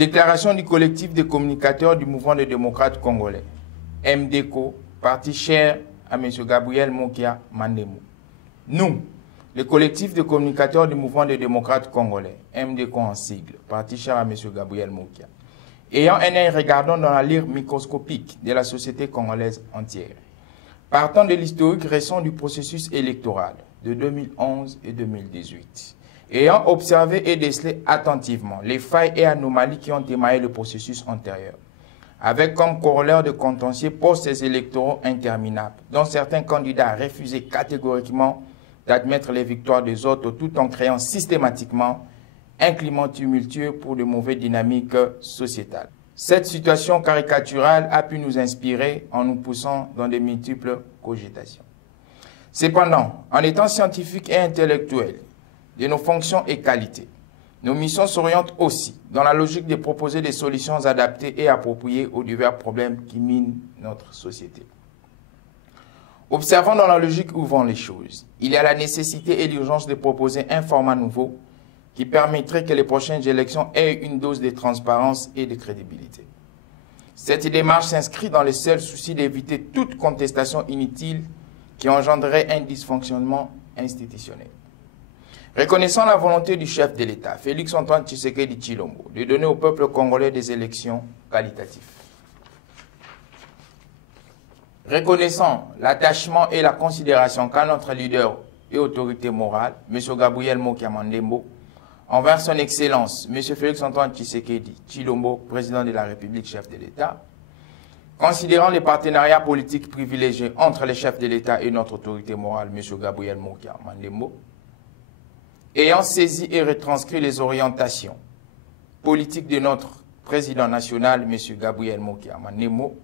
Déclaration du collectif des communicateurs du mouvement des démocrates congolais, MDECO, parti cher à M. Gabriel Mokia Mandemo. Nous, le collectif de communicateurs du mouvement des démocrates congolais, MDECO en sigle, parti cher à M. Gabriel Mokia, ayant un œil regardant dans la lyre microscopique de la société congolaise entière, partant de l'historique récent du processus électoral de 2011 et 2018, ayant observé et décelé attentivement les failles et anomalies qui ont émaillé le processus antérieur, avec comme corollaire de contentieux postes électoraux interminables, dont certains candidats refusaient catégoriquement d'admettre les victoires des autres tout en créant systématiquement un climat tumultueux pour de mauvaises dynamiques sociétales. Cette situation caricaturale a pu nous inspirer en nous poussant dans de multiples cogitations. Cependant, en étant scientifiques et intellectuels de nos fonctions et qualités, nos missions s'orientent aussi dans la logique de proposer des solutions adaptées et appropriées aux divers problèmes qui minent notre société. Observant dans la logique où vont les choses, il y a la nécessité et l'urgence de proposer un format nouveau qui permettrait que les prochaines élections aient une dose de transparence et de crédibilité. Cette démarche s'inscrit dans le seul souci d'éviter toute contestation inutile qui engendrerait un dysfonctionnement institutionnel. Reconnaissant la volonté du chef de l'État, Félix Antoine Tshisekedi Tshilombo, de donner au peuple congolais des élections qualitatives. Reconnaissant l'attachement et la considération qu'a notre leader et autorité morale, M. Gabriel Mokia Mandemo, envers son Excellence, M. Félix Antoine Tshisekedi Tshilombo, président de la République, chef de l'État, considérant les partenariats politiques privilégiés entre les chefs de l'État et notre autorité morale, M. Gabriel Mokia Mandemo, ayant saisi et retranscrit les orientations politiques de notre président national, M. Gabriel Mokia Mandemo,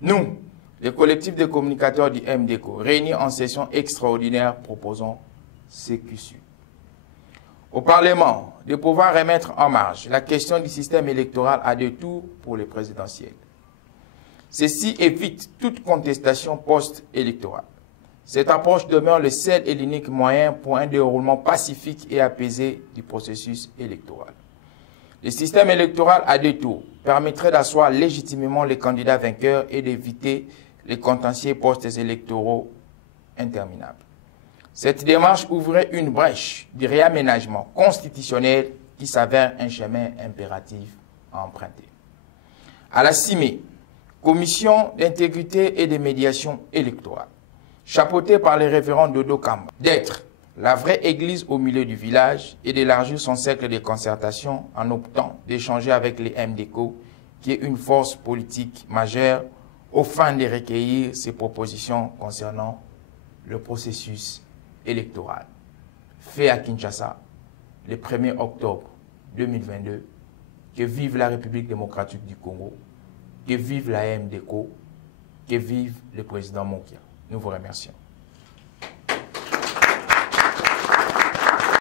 nous, le collectif de communicateurs du MDECO, réunis en session extraordinaire, proposons CQSU. Au Parlement, de pouvoir remettre en marge la question du système électoral à deux tours pour les présidentielles. Ceci évite toute contestation post-électorale. Cette approche demeure le seul et l'unique moyen pour un déroulement pacifique et apaisé du processus électoral. Le système électoral à deux tours permettrait d'asseoir légitimement les candidats vainqueurs et d'éviter les contentieux postes électoraux interminables. Cette démarche ouvrait une brèche du réaménagement constitutionnel qui s'avère un chemin impératif à emprunter. À la CIME, Commission d'intégrité et de médiation électorale, chapeautée par le révérend Dodo Kamba, d'être la vraie église au milieu du village et d'élargir son cercle de concertation en optant d'échanger avec les MDECO, qui est une force politique majeure, aux fins de recueillir ses propositions concernant le processus électoral. Fait à Kinshasa, le 1er octobre 2022, que vive la République démocratique du Congo, que vive la MDECO, que vive le président Mokia. Nous vous remercions.